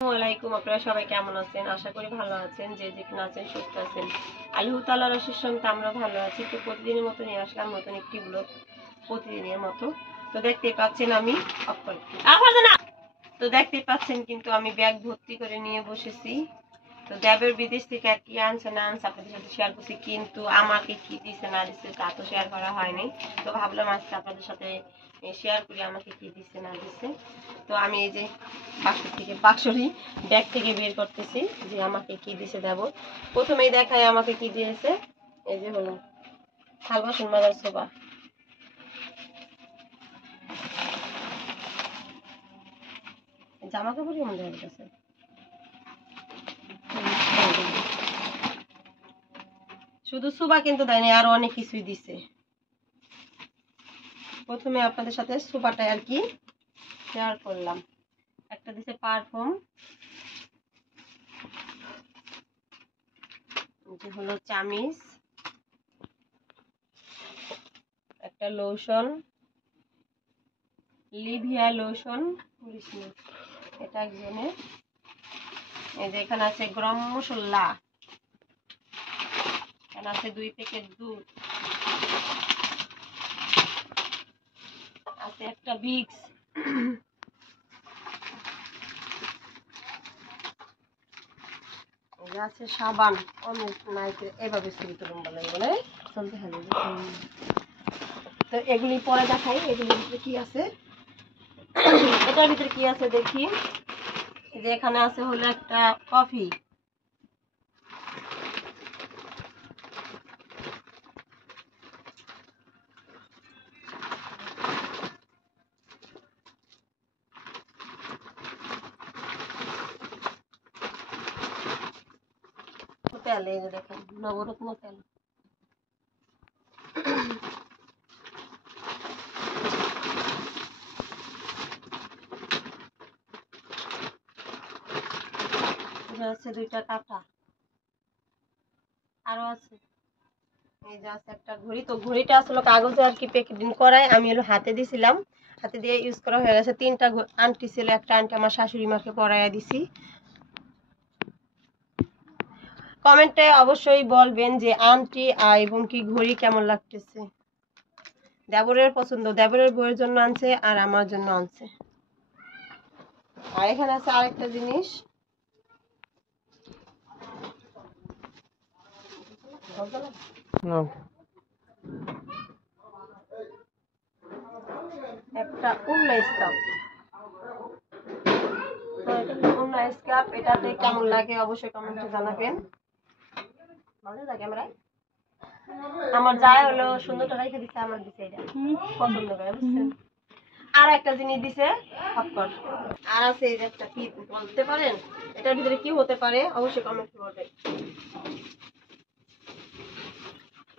আসসালামাইকুম, আপনারা সবাই কেমন আছেন? আশা করি ভালো আছেন। যে যেখানে আছেন সুস্থ আছেন। আল্লাহ তাআলার আশীর্বাদ সঙ্গে আমরা ভালো আছি। তো প্রতিদিনের মতো নিয়ে আসলাম নতুন একটি ব্লগ, প্রতিদিনের মতো। তো দেখতেই পাচ্ছেন আমি তো দেখতেই পাচ্ছেন কিন্তু আমি ব্যাগ ভর্তি করে নিয়ে বসেছি। তো দেবের বিদেশ থেকে কি আনছে না আনছে আপনাদের সাথে শেয়ার করছি, কিন্তু আমাকে কি দিছে না দিছে তা তো শেয়ার করা হয়নি। তো ভাবলাম আজকে আপনাদের সাথে শেয়ার করি আমাকে কি দিছে না দিছে। তো আমি এই যে ব্যাগ থেকে বের করতেছি যে আমাকে কি দিছে দেব। প্রথমেই দেখায় আমাকে কি দিয়েছে। এই যে হলো থালবা সুন্দর সোফা। জামা কাপড় কেমন দেখা গেছে, শুধু সুবা কিন্তু দেয়নি, আরো অনেক কিছুই দিছে। প্রথমে আপনাদের সাথে সুবাটা আর কি শেয়ার করলাম। একটা দিছে পারফিউম, যে হলো চামিজ, একটা লোশন, লিভিয়া লোশন, এটা একজনের। এই যে এখানে আছে গরম মশলা, এখানে আছে 2 প্যাকেট দুধ, আছে একটা ভিক্স, আছে সাবান, অনেক নাইকে এভাবে শুরু করুন বলে চলতে হবে। তো এগুলি পরে দেখাই এগুলির ভিতরে কি আছে। এটার ভিতরে কি আছে দেখি। এই যে এখানে আছে হলো একটা কফি, তেল, এই যে দেখেন নবরত্ন তেল। আছে 2টা কাঁটা, আরো আছে। এই যে আছে একটা ঘড়ি। তো ঘড়িটা আসলে কাগজে আর কি প্যাকেটিং করায়, আমি হলো হাতে দিছিলাম, হাতে দিয়ে ইউজ করা হয়ে গেছে। 3টা আংটি ছিল, একটা আংটি আমার শাশুড়ি মাকে পরাইয়া দিছি। কমেন্টে অবশ্যই বলবেন যে আংটি এবং কি ঘড়ি কেমন লাগতেছে। দেবরের পছন্দ, দেবরের বউয়ের জন্য আনছে আর আমার জন্য আনছে। আর এখানে আছে আরেকটা জিনিস, একটা উন্না স্কার্ফ। তো এটা উন্না স্কার্ফ, এটাতে কেমন লাগে অবশ্যই কমেন্টে জানাবেন। ভালো লাগে আমার যায় হলো সুন্দরটা রেখে দিচ্ছে, আমার দিছে এটা পছন্দ করে, বুঝছেন। আর একটা জিনিস দিছে পপকর্ন। আর আছে এই যে একটা কি বলতে পারেন, এটার ভিতরে কি হতে পারে অবশ্যই কমেন্টে বলবেন।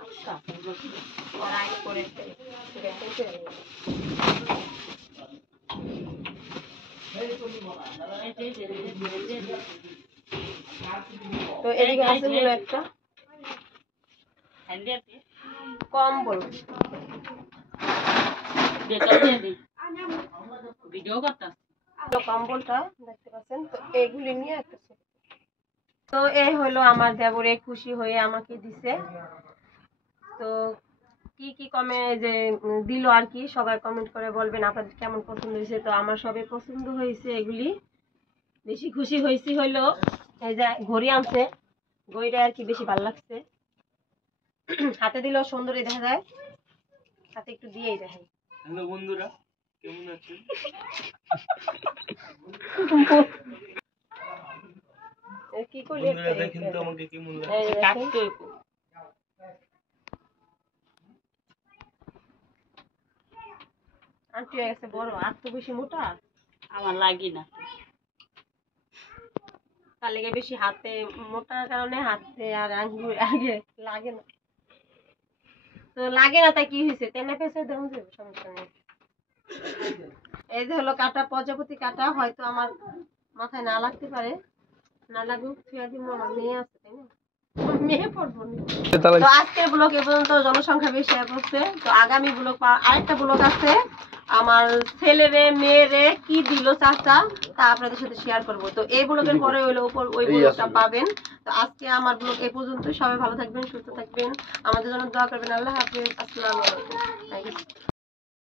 আচ্ছা রাইট করে তো এদিকে আছে হলো একটা কম্বল, কম্বলটা দেখতে পাচ্ছেন। তো এগুলি নিয়ে একটা, তো এই হলো আমার দেবরে খুশি হয়ে আমাকে দিছে। তো কি কি কমে যে দিল আর কি, সবাই কমেন্ট করে বলবেন আপনাদের কেমন পছন্দ হয়েছে। তো আমার সবই পছন্দ হয়েছে। এগুলি বেশি খুশি হয়েছি হইলো এই যে ঘড়ি আনছে, ঘড়িটা আর কি বেশি ভালো লাগছে। হাতে দিলেও সুন্দরই দেখা যায়, হাতে একটু দিয়েই দেখাই। হ্যালো বন্ধুরা, কেমন আছেন? কি করি দেখেন তো আমাকে কেমন লাগছে। আন্টি হয়ে গেছে বড়, আর তো বেশি মোটা আমার লাগি না, তার লেগে বেশি হাতে মোটার কারণে হাতে আর আঙ্গুল আগে লাগে না। তো লাগে না তাই কি হয়েছে, টেনে ফেসে দেন যে সমস্যা নেই। এই যে হলো কাটা, প্রজাপতি কাটা, হয়তো আমার মাথায় না লাগতে পারে, না লাগুক, ছুঁয়া দিব, আমার মেয়ে আছে তাই না। মেয়ে পড়বো না। তাহলে তো আজকের ব্লগ এ পর্যন্ত, জনসংখ্যা বেশি হচ্ছে। তো আগামী ব্লগ আরেকটা ব্লগ আছে, আমার ছেলেরে মেয়েরে কি দিল চাচা তা আপনাদের সাথে শেয়ার করব। তো এই ব্লগের পরে হইলো ওই ব্লগটা পাবেন। তো আজকে আমার ব্লগ এই পর্যন্ত। সবাই ভালো থাকবেন, সুস্থ থাকবেন, আমাদের জন্য দোয়া করবেন। আল্লাহ হাফেজ, আসসালামু আলাইকুম।